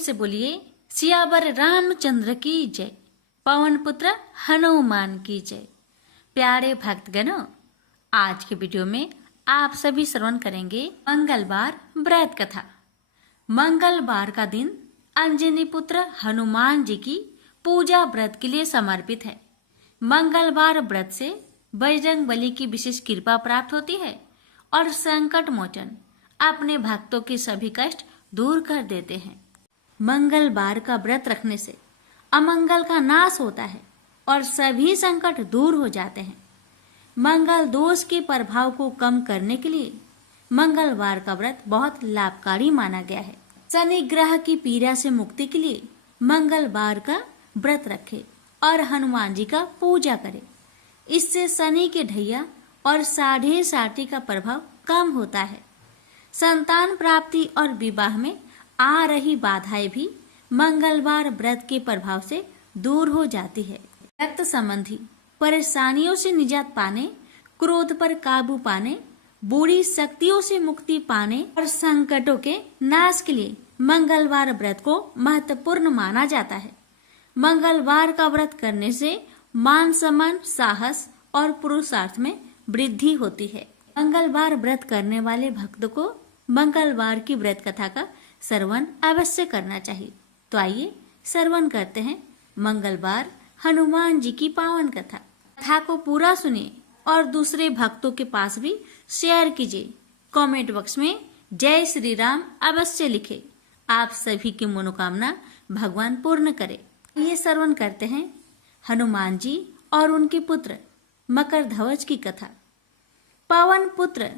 से बोलिए सियावर रामचंद्र की जय, पवन पुत्र हनुमान की जय। प्यारे भक्तगणों, आज के वीडियो में आप सभी श्रवण करेंगे मंगलवार व्रत कथा। मंगलवार का दिन अंजनी पुत्र हनुमान जी की पूजा व्रत के लिए समर्पित है। मंगलवार व्रत से बजरंगबली की विशेष कृपा प्राप्त होती है और संकट मोचन अपने भक्तों के सभी कष्ट दूर कर देते हैं। मंगलवार का व्रत रखने से अमंगल का नाश होता है और सभी संकट दूर हो जाते हैं। मंगल दोष के प्रभाव को कम करने के लिए मंगलवार का व्रत बहुत लाभकारी माना गया है। शनि ग्रह की पीड़ा से मुक्ति के लिए मंगलवार का व्रत रखें और हनुमान जी का पूजा करें। इससे शनि के ढैया और साढ़े साथी का प्रभाव कम होता है। संतान प्राप्ति और विवाह में आ रही बाधाएं भी मंगलवार व्रत के प्रभाव से दूर हो जाती है। रक्त संबंधी परेशानियों से निजात पाने, क्रोध पर काबू पाने, बुरी शक्तियों से मुक्ति पाने और संकटों के नाश के लिए मंगलवार व्रत को महत्वपूर्ण माना जाता है। मंगलवार का व्रत करने से मान सम्मान, साहस और पुरुषार्थ में वृद्धि होती है। मंगलवार व्रत करने वाले भक्त को मंगलवार की व्रत कथा का श्रवण अवश्य करना चाहिए। तो आइए श्रवण करते हैं मंगलवार हनुमान जी की पावन कथा। कथा को पूरा सुनिए और दूसरे भक्तों के पास भी शेयर कीजिए। कमेंट बॉक्स में जय श्री राम अवश्य लिखे। आप सभी की मनोकामना भगवान पूर्ण करे। ये श्रवण करते हैं हनुमान जी और उनके पुत्र मकरध्वज की कथा। पवन पुत्र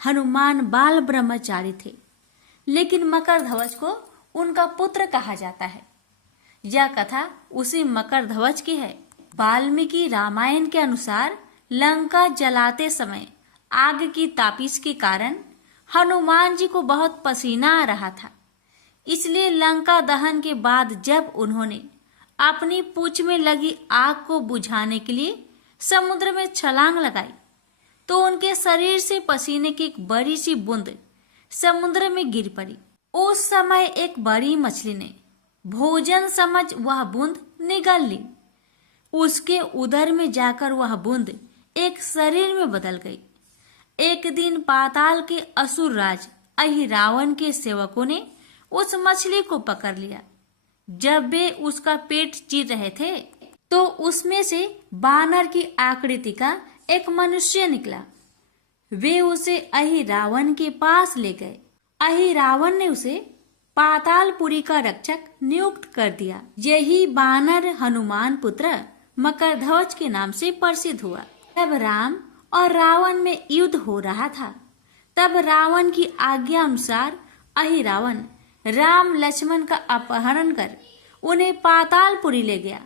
हनुमान बाल ब्रह्मचारी थे, लेकिन मकरध्वज को उनका पुत्र कहा जाता है। यह कथा उसी मकरध्वज की है। वाल्मीकि रामायण के अनुसार लंका जलाते समय आग की तापिश के कारण हनुमान जी को बहुत पसीना आ रहा था। इसलिए लंका दहन के बाद जब उन्होंने अपनी पूंछ में लगी आग को बुझाने के लिए समुद्र में छलांग लगाई तो उनके शरीर से पसीने की एक बड़ी सी बूंद समुद्र में गिर पड़ी। उस समय एक बड़ी मछली ने भोजन समझ वह बूंद निगल ली। उसके उदर में जाकर वह बूंद एक शरीर में बदल गई। एक दिन पाताल के असुर राज अहिरावण के सेवकों ने उस मछली को पकड़ लिया। जब वे उसका पेट चीर रहे थे तो उसमें से बानर की आकृति का एक मनुष्य निकला। वे उसे अहिरावण के पास ले गए। अहिरावण ने उसे पातालपुरी का रक्षक नियुक्त कर दिया। यही बानर हनुमान पुत्र मकरध्वज के नाम से प्रसिद्ध हुआ। जब राम और रावण में युद्ध हो रहा था तब रावण की आज्ञा अनुसार अहिरावण राम लक्ष्मण का अपहरण कर उन्हें पातालपुरी ले गया।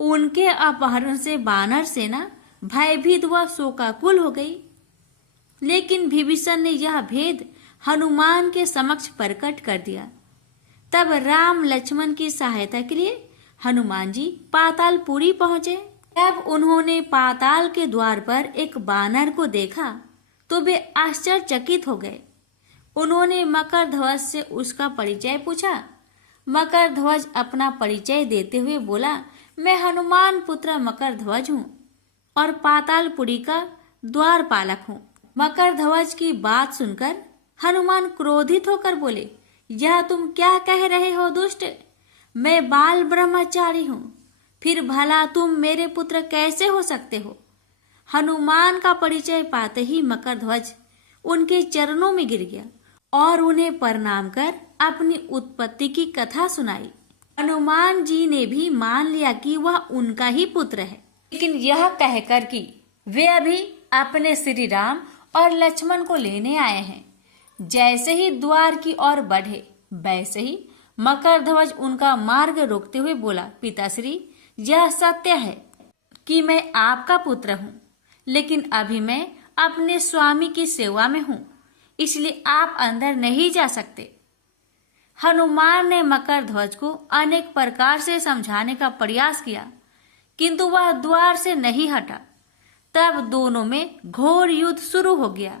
उनके अपहरण से बानर सेना भयभीत व शोकाकुल हो गई। लेकिन विभीषण ने यह भेद हनुमान के समक्ष प्रकट कर दिया। तब राम लक्ष्मण की सहायता के लिए हनुमान जी पातालपुरी पहुंचे। जब उन्होंने पाताल के द्वार पर एक बानर को देखा तो वे आश्चर्यचकित हो गए। उन्होंने मकरध्वज से उसका परिचय पूछा। मकरध्वज अपना परिचय देते हुए बोला, मैं हनुमान पुत्र मकरध्वज हूँ और पातालपुरी का द्वारपालक हूँ। मकरध्वज की बात सुनकर हनुमान क्रोधित होकर बोले, यह तुम क्या कह रहे हो दुष्ट? मैं बाल ब्रह्मचारी हूँ, फिर भला तुम मेरे पुत्र कैसे हो सकते हो? हनुमान का परिचय पाते ही मकरध्वज उनके चरणों में गिर गया और उन्हें प्रणाम कर अपनी उत्पत्ति की कथा सुनाई। हनुमान जी ने भी मान लिया कि वह उनका ही पुत्र है, लेकिन यह कहकर कि वे अभी अपने श्री राम और लक्ष्मण को लेने आए हैं। जैसे ही द्वार की ओर बढ़े वैसे ही मकरध्वज उनका मार्ग रोकते हुए बोला, पिताश्री, यह सत्य है कि मैं आपका पुत्र हूँ, लेकिन अभी मैं अपने स्वामी की सेवा में हूँ, इसलिए आप अंदर नहीं जा सकते। हनुमान ने मकरध्वज को अनेक प्रकार से समझाने का प्रयास किया, किंतु वह द्वार से नहीं हटा। तब दोनों में घोर युद्ध शुरू हो गया।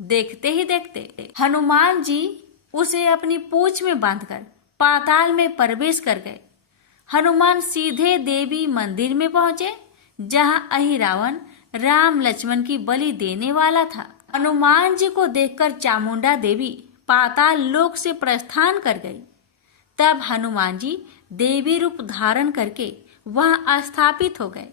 देखते ही देखते हनुमान जी उसे अपनी पूंछ में बांधकर पाताल में प्रवेश कर गए। हनुमान सीधे देवी मंदिर में पहुंचे, जहां अहिरावण राम लक्ष्मण की बलि देने वाला था। हनुमान जी को देखकर चामुंडा देवी पाताल लोक से प्रस्थान कर गई। तब हनुमान जी देवी रूप धारण करके वहां स्थापित हो गए।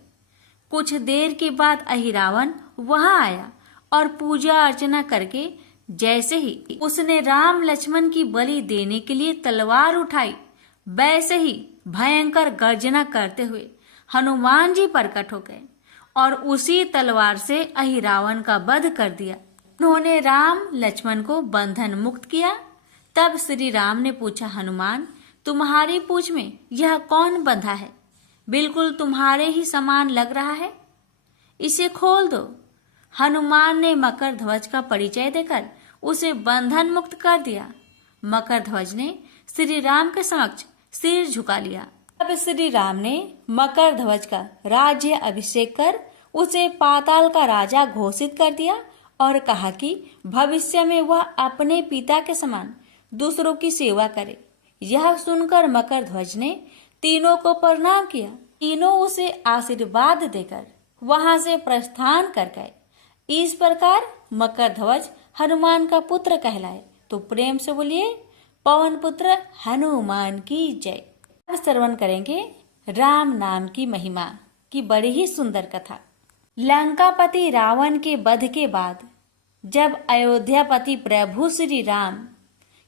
कुछ देर के बाद अहिरावण वहां आया और पूजा अर्चना करके जैसे ही उसने राम लक्ष्मण की बलि देने के लिए तलवार उठाई, वैसे ही भयंकर गर्जना करते हुए हनुमान जी प्रकट हो गए और उसी तलवार से अहिरावण का वध कर दिया। उन्होंने राम लक्ष्मण को बंधन मुक्त किया। तब श्री राम ने पूछा, हनुमान, तुम्हारी पूंछ में यह कौन बंधा है? बिल्कुल तुम्हारे ही समान लग रहा है, इसे खोल दो। हनुमान ने मकर ध्वज का परिचय देकर उसे बंधन मुक्त कर दिया। मकर ध्वज ने श्री राम के समक्ष सिर झुका लिया। तब श्री राम ने मकर ध्वज का राज्य अभिषेक कर उसे पाताल का राजा घोषित कर दिया और कहा कि भविष्य में वह अपने पिता के समान दूसरों की सेवा करे। यह सुनकर मकर ध्वज ने तीनों को प्रणाम किया। तीनों उसे आशीर्वाद देकर वहां से प्रस्थान कर गए। इस प्रकार मकर ध्वज हनुमान का पुत्र कहलाए। तो प्रेम से बोलिए, पवन पुत्र हनुमान की जय। अब श्रवण करेंगे राम नाम की महिमा की बड़ी ही सुंदर कथा। लंकापति रावण के वध के बाद जब अयोध्यापति प्रभु श्री राम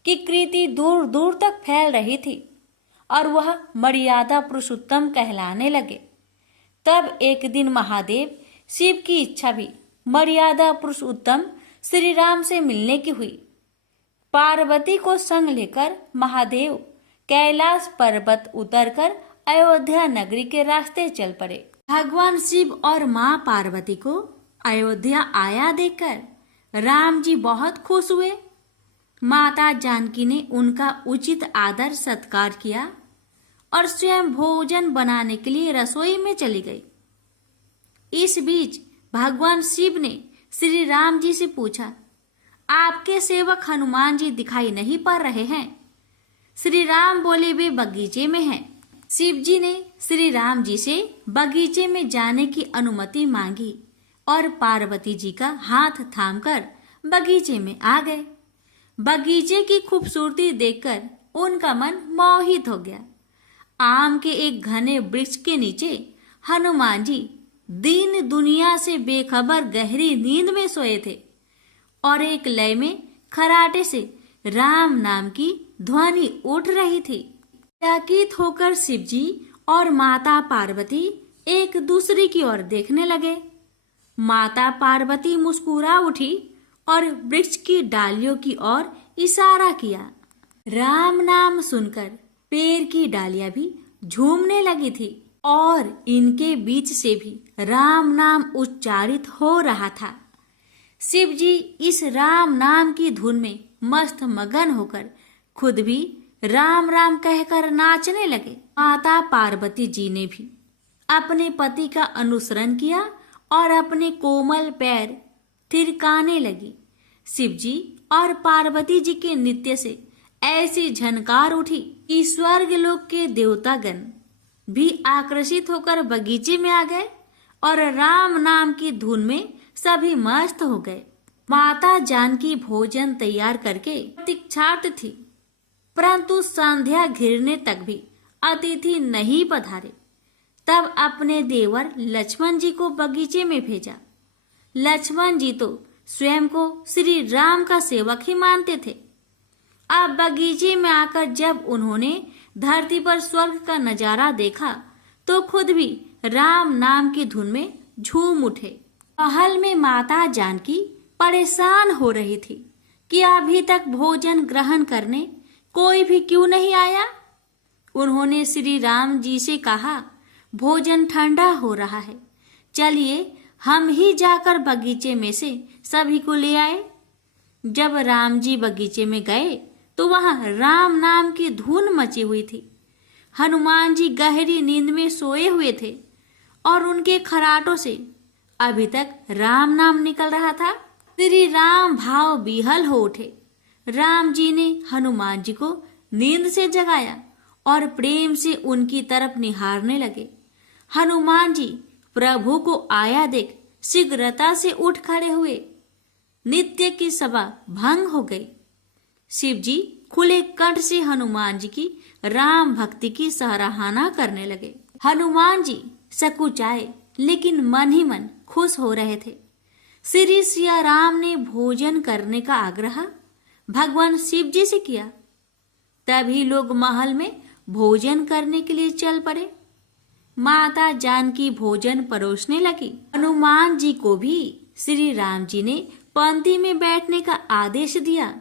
की कीर्ति दूर दूर तक फैल रही थी और वह मर्यादा पुरुषोत्तम कहलाने लगे, तब एक दिन महादेव शिव की इच्छा भी मर्यादा पुरुषोत्तम श्री राम से मिलने की हुई। पार्वती को संग लेकर महादेव कैलाश पर्वत उतरकर अयोध्या नगरी के रास्ते चल पड़े। भगवान शिव और मां पार्वती को अयोध्या आया देखकर राम जी बहुत खुश हुए। माता जानकी ने उनका उचित आदर सत्कार किया और स्वयं भोजन बनाने के लिए रसोई में चली गई। इस बीच भगवान शिव ने श्री राम जी से पूछा, आपके सेवक हनुमान जी दिखाई नहीं पड़ रहे हैं? श्री राम बोले, वे बगीचे में हैं। शिव जी ने श्री राम जी से बगीचे में जाने की अनुमति मांगी और पार्वती जी का हाथ थामकर बगीचे में आ गए। बगीचे की खूबसूरती देखकर उनका मन मोहित हो गया। आम के एक घने वृक्ष के नीचे हनुमान जी दीन दुनिया से बेखबर गहरी नींद में सोए थे और एक लय में खराटे से राम नाम की ध्वनि उठ रही थी। चकित होकर शिव जी और माता पार्वती एक दूसरे की ओर देखने लगे। माता पार्वती मुस्कुरा उठी और वृक्ष की डालियों की ओर इशारा किया। राम नाम सुनकर पेड़ की डालियां भी झूमने लगी थी और इनके बीच से भी राम नाम उच्चारित हो रहा था। शिव जी इस राम नाम की धुन में मस्त मगन होकर खुद भी राम राम कहकर नाचने लगे। माता पार्वती जी ने भी अपने पति का अनुसरण किया और अपने कोमल पैर थिरकाने लगी। शिव जी और पार्वती जी के नृत्य से ऐसी झनकार उठी कि स्वर्ग लोक के देवतागण भी आकर्षित होकर बगीचे में आ गए और राम नाम की धुन में सभी मस्त हो गए। माता जानकी भोजन तैयार करके प्रतीक्षार्थ थी, परंतु संध्या घिरने तक भी अतिथि नहीं पधारे। तब अपने देवर लक्ष्मण जी को बगीचे में भेजा। लक्ष्मण जी तो स्वयं को श्री राम का सेवक ही मानते थे। अब बगीचे में आकर जब उन्होंने धरती पर स्वर्ग का नजारा देखा तो खुद भी राम नाम की धुन में झूम उठे। महल में माता जानकी परेशान हो रही थी कि अभी तक भोजन ग्रहण करने कोई भी क्यों नहीं आया। उन्होंने श्री राम जी से कहा, भोजन ठंडा हो रहा है, चलिए हम ही जाकर बगीचे में से सभी को ले आए। जब राम जी बगीचे में गए तो वहां राम नाम की धुन मची हुई थी। हनुमान जी गहरी नींद में सोए हुए थे और उनके खराटों से अभी तक राम नाम निकल रहा था। श्री राम भाव विहल हो उठे। राम जी ने हनुमान जी को नींद से जगाया और प्रेम से उनकी तरफ निहारने लगे। हनुमान जी प्रभु को आया देख शीघ्रता से उठ खड़े हुए। नित्य की सभा भंग हो गई। शिव जी खुले कंठ से हनुमान जी की राम भक्ति की सराहना करने लगे। हनुमान जी सकुचाए लेकिन मन ही मन खुश हो रहे थे। श्री सिया राम ने भोजन करने का आग्रह भगवान शिव जी से किया। तभी लोग महल में भोजन करने के लिए चल पड़े। माता जानकी भोजन परोसने लगी। हनुमान जी को भी श्री राम जी ने पंक्ति में बैठने का आदेश दिया।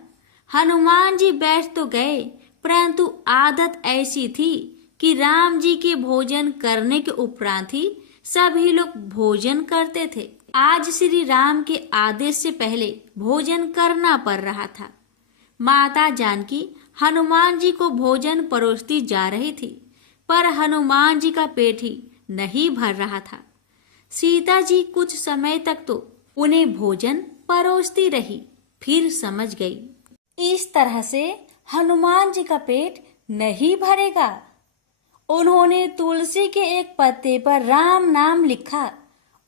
हनुमान जी बैठ तो गए, परंतु आदत ऐसी थी कि राम जी के भोजन करने के उपरांत ही सभी लोग भोजन करते थे। आज श्री राम के आदेश से पहले भोजन करना पड़ रहा था। माता जानकी हनुमान जी को भोजन परोसती जा रही थी, पर हनुमान जी का पेट ही नहीं भर रहा था। सीता जी कुछ समय तक तो उन्हें भोजन परोसती रही, फिर समझ गई इस तरह से हनुमान जी का पेट नहीं भरेगा। उन्होंने तुलसी के एक पत्ते पर राम नाम लिखा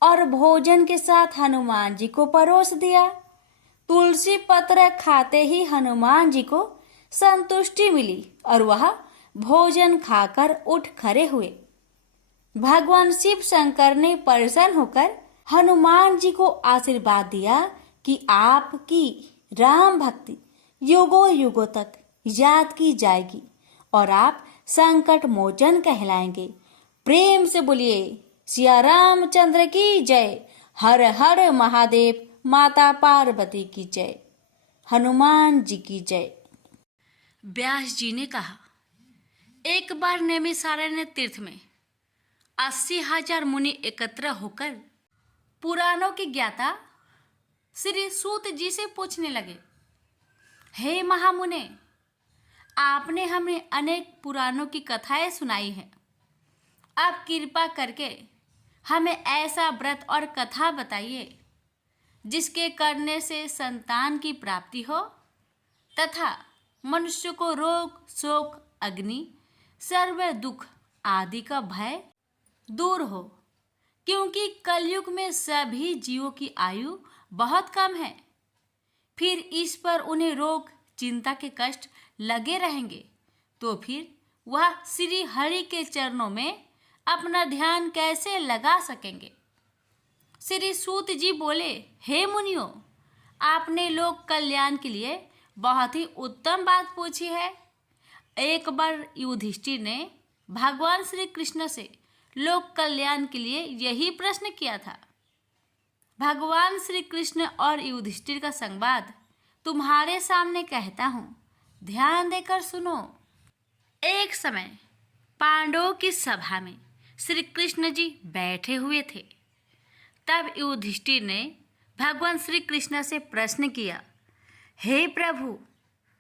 और भोजन के साथ हनुमान जी को परोस दिया। तुलसी पत्र खाते ही हनुमान जी को संतुष्टि मिली और वह भोजन खाकर उठ खड़े हुए। भगवान शिव शंकर ने प्रसन्न होकर हनुमान जी को आशीर्वाद दिया कि आपकी राम भक्ति युगों युगों तक याद की जाएगी और आप संकट मोचन कहलाएंगे। प्रेम से बोलिए सिया रामचंद्र की जय। हर हर महादेव। माता पार्वती की जय। हनुमान जी की जय। व्यास जी ने कहा, एक बार नैमिषारण्य तीर्थ में 80,000 मुनि एकत्र होकर पुराणों के ज्ञाता श्री सूत जी से पूछने लगे, हे महामुने, आपने हमें अनेक पुराणों की कथाएं सुनाई हैं। आप कृपा करके हमें ऐसा व्रत और कथा बताइए जिसके करने से संतान की प्राप्ति हो तथा मनुष्य को रोग शोक अग्नि सर्व दुख आदि का भय दूर हो, क्योंकि कलयुग में सभी जीवों की आयु बहुत कम है। फिर इस पर उन्हें रोग चिंता के कष्ट लगे रहेंगे तो फिर वह श्री हरि के चरणों में अपना ध्यान कैसे लगा सकेंगे। श्री सूत जी बोले, हे मुनियों, आपने लोक कल्याण के लिए बहुत ही उत्तम बात पूछी है। एक बार युधिष्ठिर ने भगवान श्री कृष्ण से लोक कल्याण के लिए यही प्रश्न किया था। भगवान श्री कृष्ण और युधिष्ठिर का संवाद तुम्हारे सामने कहता हूँ, ध्यान देकर सुनो। एक समय पांडवों की सभा में श्री कृष्ण जी बैठे हुए थे। तब युधिष्ठिर ने भगवान श्री कृष्ण से प्रश्न किया, हे प्रभु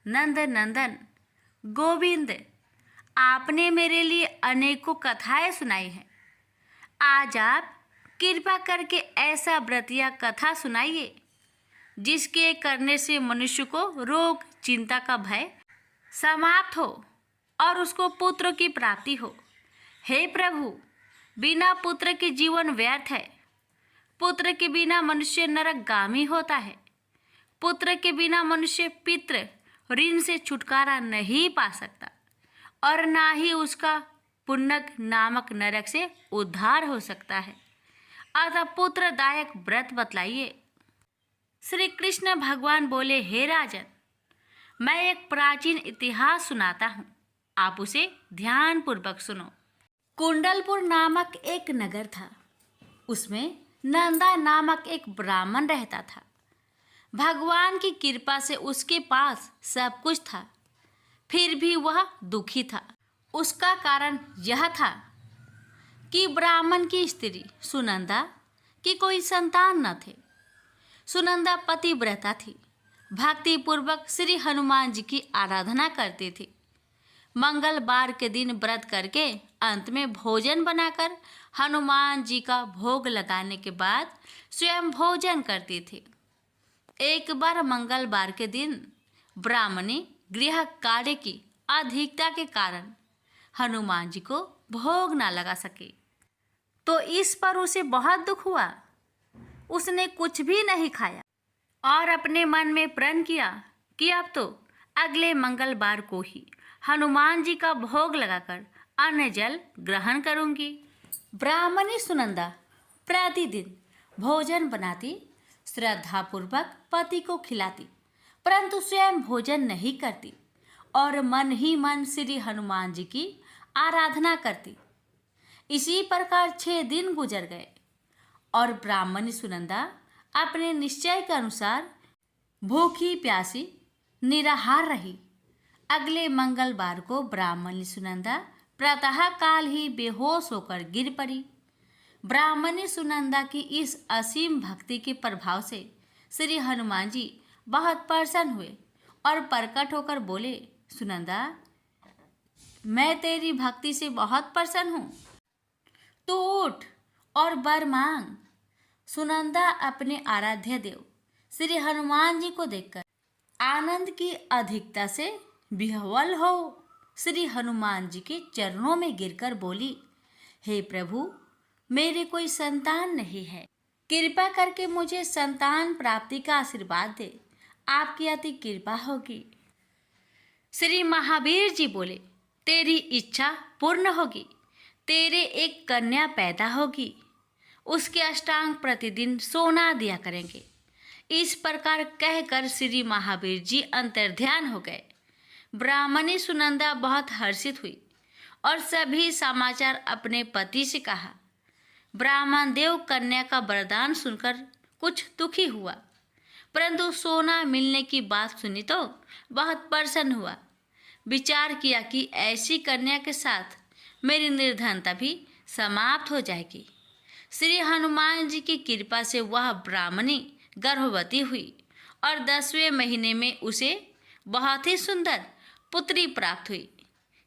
नंद नंदन गोविंद, आपने मेरे लिए अनेकों कथाएं सुनाई हैं। आज आप कृपा करके ऐसा व्रत या कथा सुनाइए जिसके करने से मनुष्य को रोग चिंता का भय समाप्त हो और उसको पुत्र की प्राप्ति हो। हे प्रभु, बिना पुत्र के जीवन व्यर्थ है। पुत्र के बिना मनुष्य नरकगामी होता है। पुत्र के बिना मनुष्य पितृ ऋण से छुटकारा नहीं पा सकता और ना ही उसका पुण्यक नामक नरक से उद्धार हो सकता है। अतः पुत्रदायक व्रत बतलाइए। श्री कृष्ण भगवान बोले, हे राजन, मैं एक प्राचीन इतिहास सुनाता हूँ, आप उसे ध्यान पूर्वक सुनो। कुंडलपुर नामक एक नगर था। उसमें नंदा नामक एक ब्राह्मण रहता था। भगवान की कृपा से उसके पास सब कुछ था, फिर भी वह दुखी था। उसका कारण यह था कि ब्राह्मण की स्त्री सुनंदा की कोई संतान न थे। सुनंदा पतिव्रता थी, भक्ति पूर्वक श्री हनुमान जी की आराधना करती थी। मंगलवार के दिन व्रत करके अंत में भोजन बनाकर हनुमान जी का भोग लगाने के बाद स्वयं भोजन करती थी। एक बार मंगलवार के दिन ब्राह्मणी गृह कार्य की अधिकता के कारण हनुमान जी को भोग ना लगा सके, तो इस पर उसे बहुत दुख हुआ। उसने कुछ भी नहीं खाया और अपने मन में प्रण किया कि अब तो अगले मंगलवार को ही हनुमान जी का भोग लगाकर अन्न जल ग्रहण करूंगी। ब्राह्मणी सुनंदा प्रतिदिन भोजन बनाती, श्रद्धापूर्वक पति को खिलाती, परंतु स्वयं भोजन नहीं करती और मन ही मन श्री हनुमान जी की आराधना करती। इसी प्रकार 6 दिन गुजर गए और ब्राह्मणी सुनंदा अपने निश्चय के अनुसार भूखी प्यासी निराहार रही। अगले मंगलवार को ब्राह्मणी सुनंदा प्रातः काल ही बेहोश होकर गिर पड़ी। ब्राह्मणी सुनंदा की इस असीम भक्ति के प्रभाव से श्री हनुमान जी बहुत प्रसन्न हुए और प्रकट होकर बोले, सुनंदा, मैं तेरी भक्ति से बहुत प्रसन्न हूँ, तू उठ और वर मांग। सुनंदा अपने आराध्य देव श्री हनुमान जी को देखकर आनंद की अधिकता से विह्वल हो श्री हनुमान जी के चरणों में गिरकर बोली, हे प्रभु, मेरे कोई संतान नहीं है, कृपा करके मुझे संतान प्राप्ति का आशीर्वाद दे, आपकी अति कृपा होगी। श्री महावीर जी बोले, तेरी इच्छा पूर्ण होगी, तेरे एक कन्या पैदा होगी, उसके अष्टांग प्रतिदिन सोना दिया करेंगे। इस प्रकार कहकर श्री महावीर जी अंतर्ध्यान हो गए। ब्राह्मणी सुनंदा बहुत हर्षित हुई और सभी समाचार अपने पति से कहा। ब्राह्मण देव कन्या का वरदान सुनकर कुछ दुखी हुआ, परंतु सोना मिलने की बात सुनी तो बहुत प्रसन्न हुआ। विचार किया कि ऐसी कन्या के साथ मेरी निर्धनता भी समाप्त हो जाएगी। श्री हनुमान जी की कृपा से वह ब्राह्मणी गर्भवती हुई और 10वें महीने में उसे बहुत ही सुंदर पुत्री प्राप्त हुई।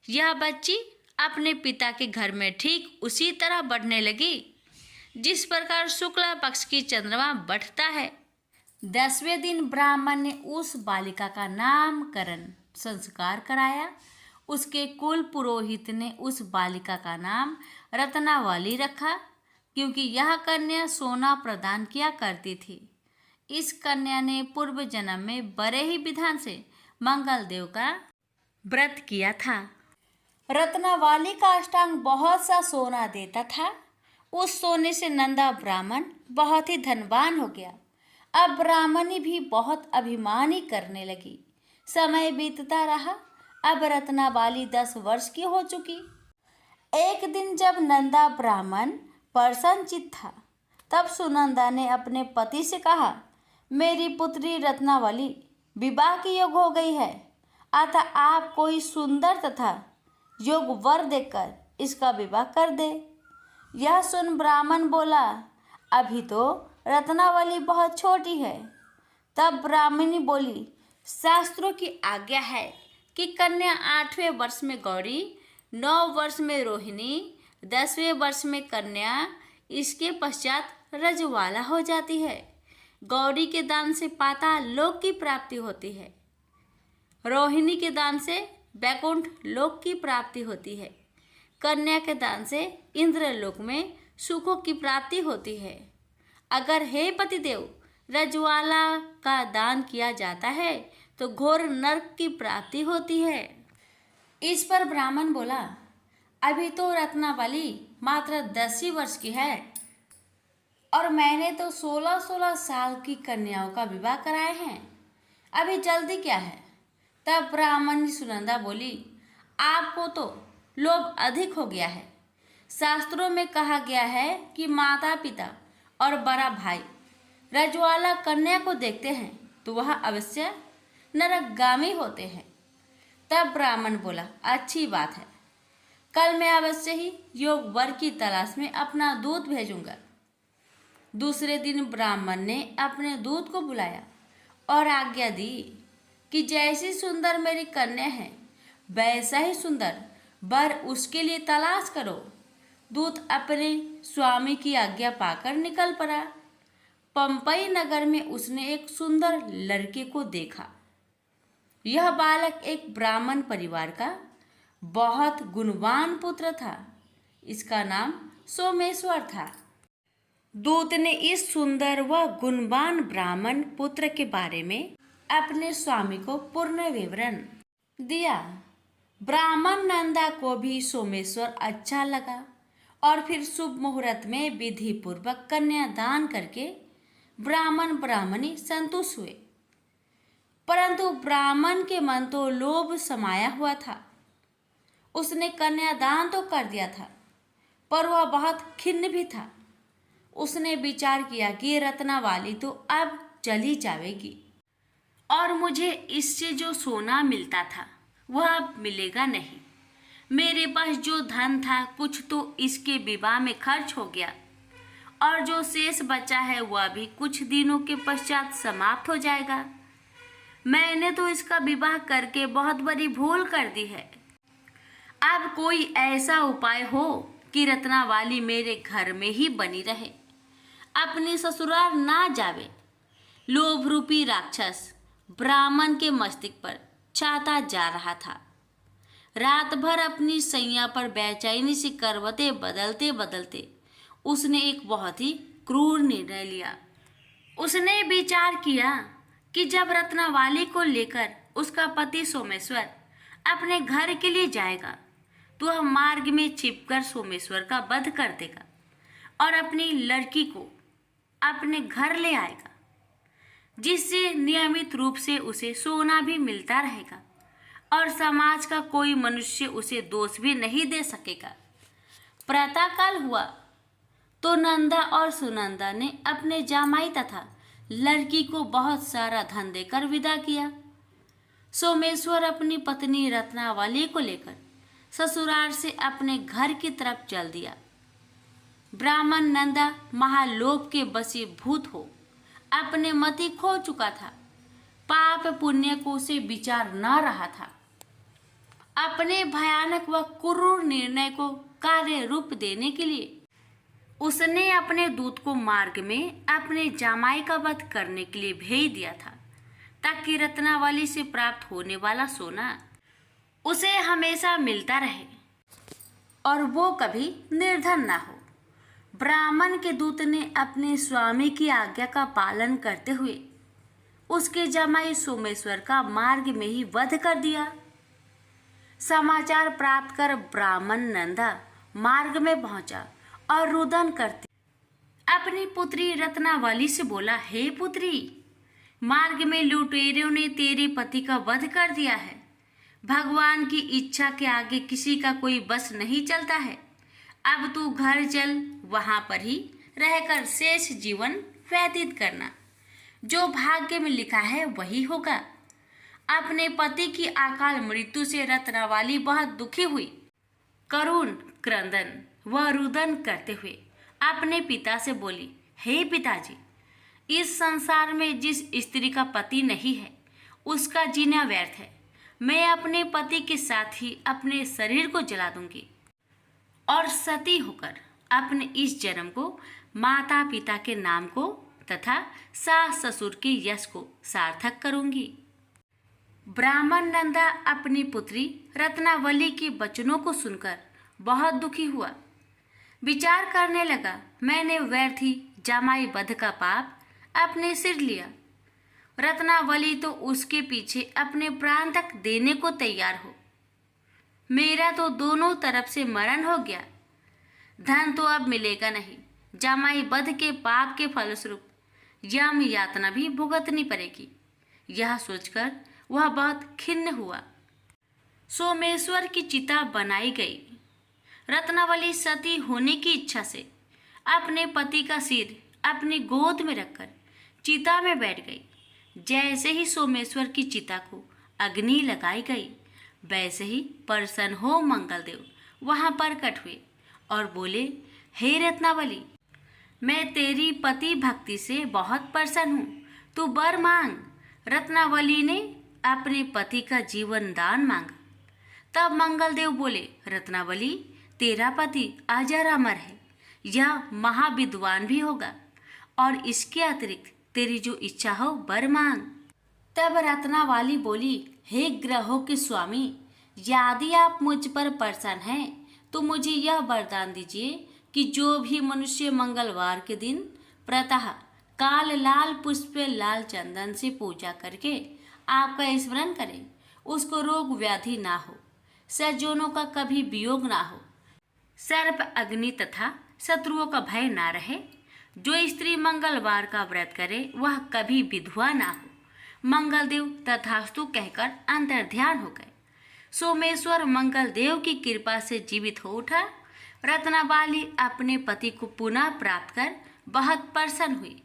यह बच्ची अपने पिता के घर में ठीक उसी तरह बढ़ने लगी जिस प्रकार शुक्ला पक्ष की चंद्रमा बढ़ता है। 10वें दिन ब्राह्मण ने उस बालिका का नामकरण संस्कार कराया। उसके कुल पुरोहित ने उस बालिका का नाम रत्नावली रखा, क्योंकि यह कन्या सोना प्रदान किया करती थी। इस कन्या ने पूर्व जन्म में बड़े ही विधान से मंगल देव का व्रत किया था। रत्नावली का अष्टांग बहुत सा सोना देता था। उस सोने से नंदा ब्राह्मण बहुत ही धनवान हो गया। अब ब्राह्मणी भी बहुत अभिमानी करने लगी। समय बीतता रहा। अब रत्नावली 10 वर्ष की हो चुकी। एक दिन जब नंदा ब्राह्मण प्रसन्नचित्त था, तब सुनंदा ने अपने पति से कहा, मेरी पुत्री रत्नावली विवाह की योग हो गई है, अतः आप कोई सुंदर तथा योग वर देकर इसका विवाह कर दे। यह सुन ब्राह्मण बोला, अभी तो रत्नावली बहुत छोटी है। तब ब्राह्मणी बोली, शास्त्रों की आज्ञा है कि कन्या 8वें वर्ष में गौरी, 9 वर्ष में रोहिणी, 10वें वर्ष में कन्या, इसके पश्चात रजवाला हो जाती है। गौरी के दान से पाताल लोक की प्राप्ति होती है, रोहिणी के दान से वैकुंठ लोक की प्राप्ति होती है, कन्या के दान से इंद्रलोक में सुखों की प्राप्ति होती है। अगर हे पतिदेव रजवाला का दान किया जाता है तो घोर नरक की प्राप्ति होती है। इस पर ब्राह्मण बोला, अभी तो रत्नावली मात्र 10 ही वर्ष की है और मैंने तो 16-16 साल की कन्याओं का विवाह कराए हैं, अभी जल्दी क्या है। तब ब्राह्मणी सुनंदा बोली, आपको तो लोभ अधिक हो गया है। शास्त्रों में कहा गया है कि माता पिता और बड़ा भाई रजवाला कन्या को देखते हैं तो वह अवश्य नरकगामी होते हैं। तब ब्राह्मण बोला, अच्छी बात है, कल मैं अवश्य ही योग वर की तलाश में अपना दूत भेजूंगा। दूसरे दिन ब्राह्मण ने अपने दूत को बुलाया और आज्ञा दी कि जैसी सुंदर मेरी कन्या है वैसा ही सुंदर वर उसके लिए तलाश करो। दूत अपने स्वामी की आज्ञा पाकर निकल पड़ा। पंपई नगर में उसने एक सुंदर लड़के को देखा। यह बालक एक ब्राह्मण परिवार का बहुत गुणवान पुत्र था। इसका नाम सोमेश्वर था। दूत ने इस सुंदर व गुणवान ब्राह्मण पुत्र के बारे में अपने स्वामी को पूर्ण विवरण दिया। ब्राह्मण नंदा को भी सोमेश्वर अच्छा लगा और फिर शुभ मुहूर्त में विधि पूर्वक कन्यादान करके ब्राह्मण ब्राह्मणी संतुष्ट हुए। परंतु ब्राह्मण के मन तो लोभ समाया हुआ था। उसने कन्यादान तो कर दिया था, पर वह बहुत खिन्न भी था। उसने विचार किया कि रत्नावली तो अब चली जाएगी और मुझे इससे जो सोना मिलता था वह अब मिलेगा नहीं। मेरे पास जो धन था कुछ तो इसके विवाह में खर्च हो गया और जो शेष बचा है वह भी कुछ दिनों के पश्चात समाप्त हो जाएगा। मैंने तो इसका विवाह करके बहुत बड़ी भूल कर दी है। अब कोई ऐसा उपाय हो कि रत्नावली मेरे घर में ही बनी रहे, अपनी ससुराल ना जावे। लोभ रूपी राक्षस ब्राह्मण के मस्तिष्क पर छाता जा रहा था। रात भर अपनी सैया पर बेचैनी से करवटें बदलते बदलते उसने एक बहुत ही क्रूर निर्णय लिया। उसने विचार किया कि जब रत्नावली को लेकर उसका पति सोमेश्वर अपने घर के लिए जाएगा तो वह मार्ग में छिपकर सोमेश्वर का वध कर देगा और अपनी लड़की को अपने घर ले आएगा, जिससे नियमित रूप से उसे सोना भी मिलता रहेगा और समाज का कोई मनुष्य उसे दोष भी नहीं दे सकेगा। प्रातःकाल हुआ तो नंदा और सुनंदा ने अपने जामाई तथा लड़की को बहुत सारा धन देकर विदा किया। सोमेश्वर अपनी पत्नी रत्नावली को लेकर ससुराल से अपने घर की तरफ चल दिया। ब्राह्मण नंदा महालोभ के वशीभूत हो अपने मति खो चुका था। पाप पुण्य को उसे विचार न रहा था। अपने भयानक व क्रूर निर्णय को कार्य रूप देने के लिए उसने अपने दूत को मार्ग में अपने जामाई का वध करने के लिए भेज दिया था, ताकि रत्नावली से प्राप्त होने वाला सोना उसे हमेशा मिलता रहे और वो कभी निर्धन ना हो। ब्राह्मण के दूत ने अपने स्वामी की आज्ञा का पालन करते हुए उसके जमाई सोमेश्वर का मार्ग में ही वध कर दिया। समाचार प्राप्त कर ब्राह्मण नंदा मार्ग में पहुंचा और रुदन करते अपनी पुत्री रत्नावली से बोला, हे पुत्री, मार्ग में लुटेरों ने तेरे पति का वध कर दिया है। भगवान की इच्छा के आगे किसी का कोई बस नहीं चलता है। अब तू घर चल, वहां पर ही रहकर शेष जीवन व्यतीत करना। जो भाग्य में लिखा है वही होगा। अपने पति की अकाल मृत्यु से रत्नावली बहुत दुखी हुई। करुण क्रंदन व रुदन करते हुए अपने पिता से बोली, हे पिताजी, इस संसार में जिस स्त्री का पति नहीं है उसका जीना व्यर्थ है। मैं अपने पति के साथ ही अपने शरीर को जला दूंगी और सती होकर अपने इस जन्म को माता पिता के नाम को तथा सास ससुर के यश को सार्थक करूंगी। ब्राह्मण नंदा अपनी पुत्री रत्नावली के वचनों को सुनकर बहुत दुखी हुआ। विचार करने लगा, मैंने व्यर्थ ही जामाई वध का पाप अपने सिर लिया। रत्नावली तो उसके पीछे अपने प्राण तक देने को तैयार हो। मेरा तो दोनों तरफ से मरण हो गया। धन तो अब मिलेगा नहीं। जामाई वध के पाप के फलस्वरूप यम यातना भी भुगतनी पड़ेगी। यह सोचकर वह बहुत खिन्न हुआ। सोमेश्वर की चिता बनाई गई। रत्नावली सती होने की इच्छा से अपने पति का सिर अपनी गोद में रखकर चिता में बैठ गई। जैसे ही सोमेश्वर की चिता को अग्नि लगाई गई, वैसे ही प्रसन्न हो मंगलदेव वहां प्रकट हुए और बोले, हे रत्नावली, मैं तेरी पति भक्ति से बहुत प्रसन्न हूँ, तू वर मांग। रत्नावली ने अपने पति का जीवन दान मांगा। तब मंगलदेव बोले, रत्नावली, तेरा पति अजर अमर है, यह महाविद्वान भी होगा और इसके अतिरिक्त तेरी जो इच्छा हो वर मांग। तब रत्नावली बोली, हे ग्रहों के स्वामी, यदि आप मुझ पर प्रसन्न हैं तो मुझे यह वरदान दीजिए कि जो भी मनुष्य मंगलवार के दिन प्रातः काल लाल पुष्प लाल चंदन से पूजा करके आपका स्मरण करे, उसको रोग व्याधि ना हो, सज्जनों का कभी वियोग ना हो, सर्प अग्नि तथा शत्रुओं का भय ना रहे। जो स्त्री मंगलवार का व्रत करे वह कभी विधवा ना हो। मंगलदेव तथास्तु कहकर अंतर्ध्यान हो गए। सोमेश्वर मंगलदेव की कृपा से जीवित हो उठा। रत्नाबाली अपने पति को पुनः प्राप्त कर बहुत प्रसन्न हुई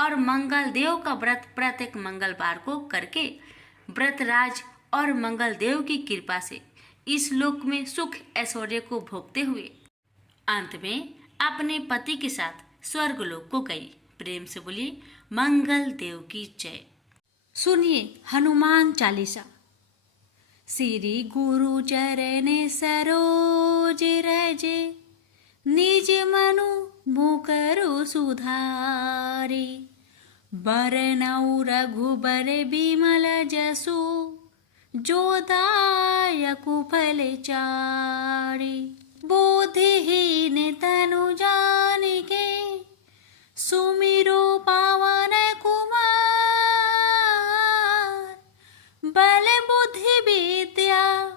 और मंगलदेव का व्रत प्रत्येक मंगलवार को करके व्रतराज और मंगलदेव की कृपा से इस लोक में सुख ऐश्वर्य को भोगते हुए अंत में अपने पति के साथ स्वर्गलोक को गई। प्रेम से बोलिए मंगल देव की जय। सुनिए हनुमान चालीसा। श्री गुरु चरण सरोज रजे, निज मनु मुकरु सुधारे। बरनउ रघुबर बिमल जसु, जो दायकु फल चारि। बुद्धिहीन तनु जानिके, सुमिरो पावन कुमार। बल बुद्धि विद्या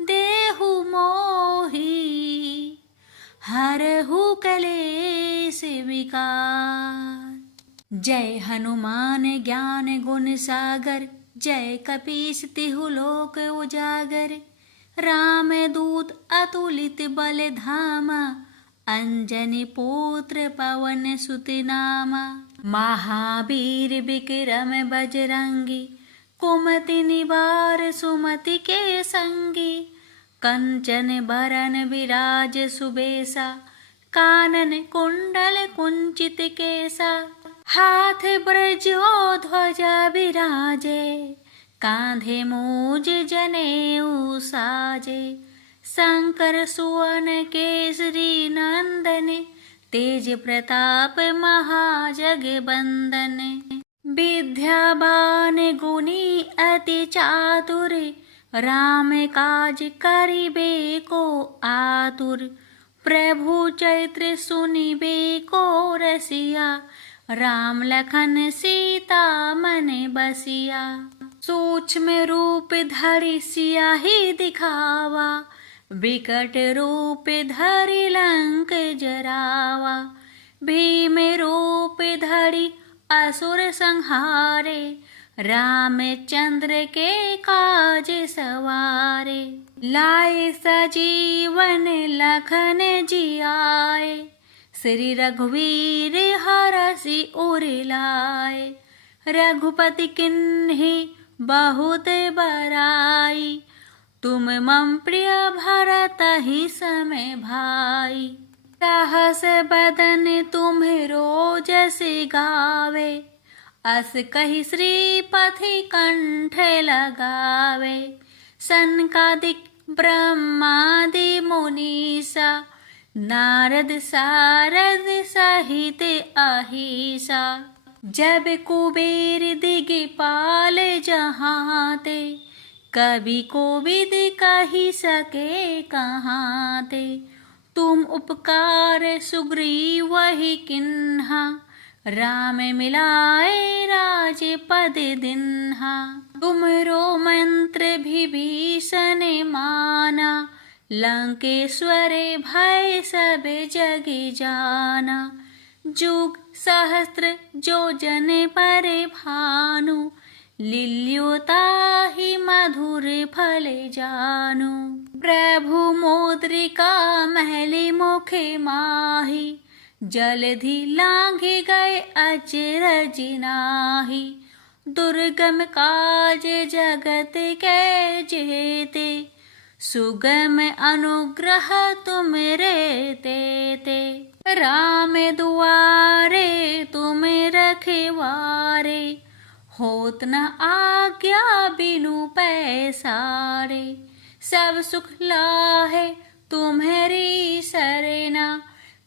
देहु मोहि, हरहु कलेश विकार। जय हनुमान ज्ञान गुण सागर, जय कपीस तिहु लोक उजागर। राम दूत अतुलित बल धामा, अंजनी पुत्र पवन सुत नामा। महावीर विक्रम बजरंगी, कुमति निवार सुमति के संगी। कंचन बरन विराज सुबेसा, कानन कुंडल कुंचित केसा। हाथ ब्रजो ध्वजा विराजे, कांधे मूज जनेऊ साजे। शंकर सुवन केसरी नंदन, तेज प्रताप महाजगबंदन। विद्यावान गुणी अति चातुर, राम काज करिबे को आतुर। प्रभु चरित्र सुनिबे को रसिया, राम लखन सीता मन बसिया। सूक्ष्म रूप धरि सियाहि दिखावा, विकट रूप धरि लंक जरावा। भीम रूप धरि असुर संहारे, रामचंद्र के काज सवारे। लाए सजीवन लखन जियाए, श्री रघुवीर हरषि उर लाए। रघुपति किन्हि बहुत बड़ाई, तुम मम प्रिय भरतहि सम भाई। सहस बदन तुम्हरो जस गावे, अस कहि श्रीपति कंठ लगावे। सनकादिक ब्रह्मादि मुनीसा, नारद सारद सहित अहिसा। जब कुबेर दिगपाल जहाते, कवि कोविद कहि सके कहाते। तुम उपकार सुग्रीवहि किन्हा, राम मिलाए राजपद दिन्हा। तुमरो मंत्र विभीषण माना, लंकेश्वर भय सब जग जाना। जुग सहस्त्र जो जन पर भानु, लिल्यो ताहि मधुर फल जानु। प्रभु मुद्रिका महलि मुख माहि, जलधि लांघि गए अचरज नाहि। दुर्गम काज जगत के जेते, सुगम अनुग्रह तुम रे तेते। राम दुआरे तुम रखवारे, होत न आज्ञा बिनु पैसारे। सब सुख लाहे तुम्हारी सरना,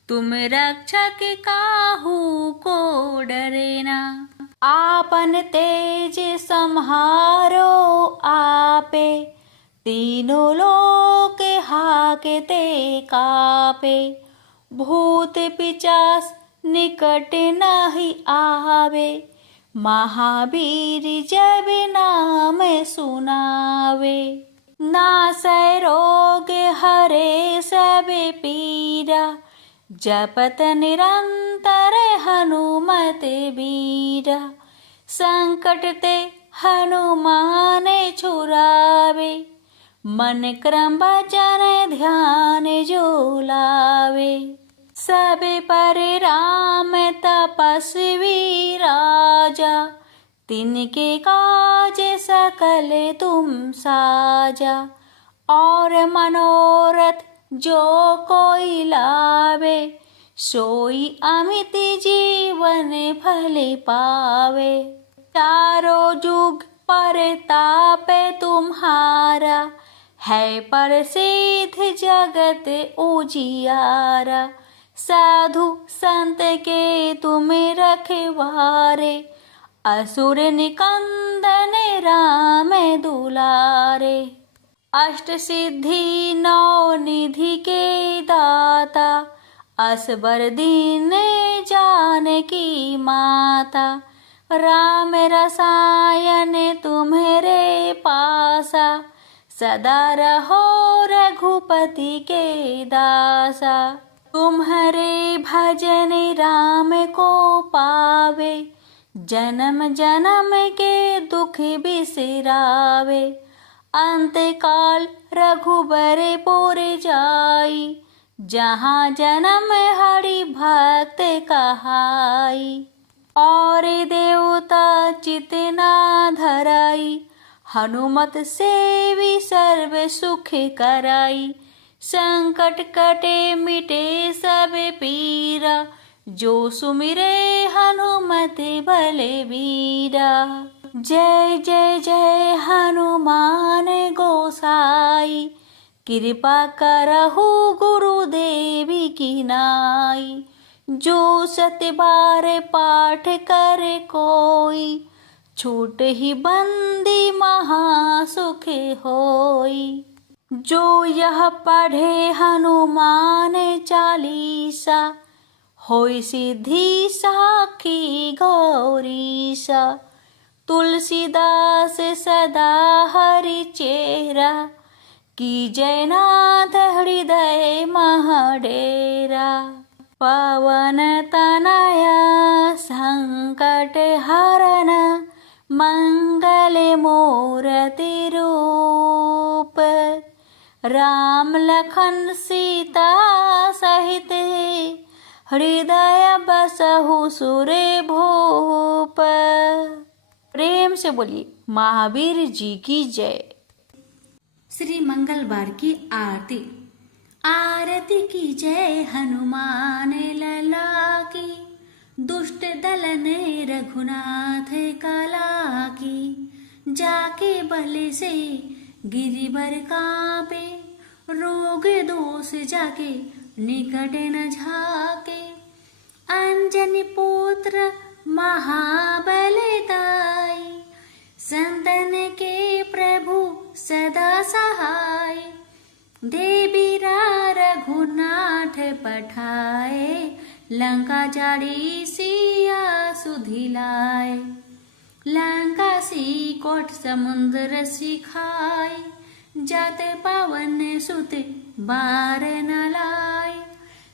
तुम रक्षक काहू को डरेना। आपन तेज सम्हारो आपे, तीनों लोक हाकते कापे। भूत पिचास निकट नहीं आवे, महावीर जब नाम सुनावे। नासै रोग हरे सब पीरा, जपत निरंतर हनुमत बीरा। संकट ते हनुमान छुड़ावे, मन क्रम वचन ध्यान जो लावे। सब पर राम तपस्वी राजा, तिनके काज सकल तुम साजा। और मनोरथ जो कोई लावे, सोई अमित जीवन फल पावे। चारों जुग परताप तुम्हारा, है प्रसिद्ध जगत उजियारा। साधु संत के तुम रखवारे, असुर निकंदन राम दुलारे। अष्ट सिद्धि नौ निधि के दाता, असबर दीन जानकी माता। राम रसायन तुम्हारे पासा, सदा रहो रघुपति के दासा। तुम्हारे भजन राम को पावे, जन्म जन्म के दुख बिसरावे। अंत काल रघुबर पुर जाई, जहाँ जन्म हरि भक्त कहाई। और देवता चितना धराई, हनुमत सेवी सर्व सुख कराई। संकट कटे मिटे सब पीरा, जो सुमिरे हनुमत बलबीरा। जय जय जय हनुमान गोसाई, कृपा करहु गुरुदेवी की नाई। जो सत बार पाठ कर कोई, छूट ही बंदी महासुख होई। जो यह पढ़े हनुमान चालीसा, होई सिद्धि साखी गौरीसा। तुलसीदास सदा हरि चेहरा, की जयनाथ हृदय महडेरा। पवन तनया संकट हरन, मंगल मूर्ति रूप। राम लखन सीता सहित, हृदय बसहु सुर भूप। प्रेम से बोलिए महावीर जी की जय। श्री मंगलवार की आरती। आरती की जय हनुमान लला की, दुष्ट दल ने रघुनाथ कला की। जाके बल से गिरिवर कांपे, रोग दोष जाके निकट न झाके। अंजनी पुत्र महाबलदाई, संतन के प्रभु सदा सहाय। देवीरा रघुनाथ पठाए, लंका जाड़ी सिया सुधिलाए। लंका सी कोट समुद्र सिखाए, जाते पावन सुत बार न लाए।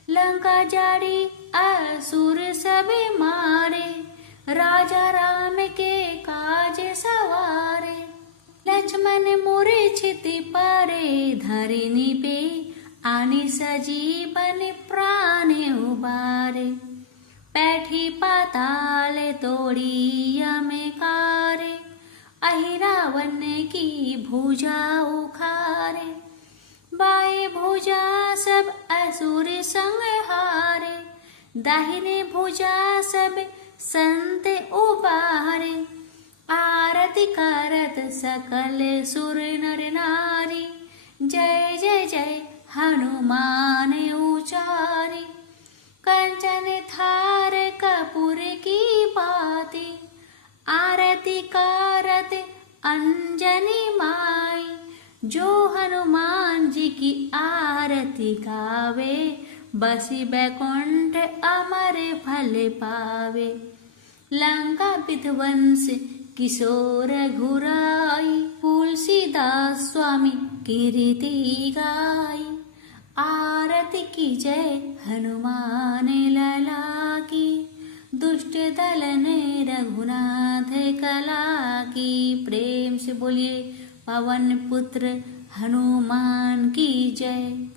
लंका जाड़ी असुर सब मारे, राजा राम के काज सवारे। लक्ष्मण मूर्छित परे, धरनी पे आनी सजीवन प्राण उबारे। पैठी पाताल तोड़ी यमकारे, अहि रावण की भुजा उखारे। बाएं भुजा सब असुर संहारे, दाहिने भुजा सब संत उबारे। आरती करत सकल सुर नर नारी, जय जय जय हनुमान उचारी। कंचन थार कपूर की बाती, टिकावे, बसी बैकुंठ अमर फल पावे। लंका विध्वंस किशोर घुराई, तुलसीदास स्वामी कीर्ति गाई। आरती की जय हनुमान लला की, दुष्ट दल ने रघुनाथ कला की। प्रेम से बोलिए पवन पुत्र हनुमान की जय।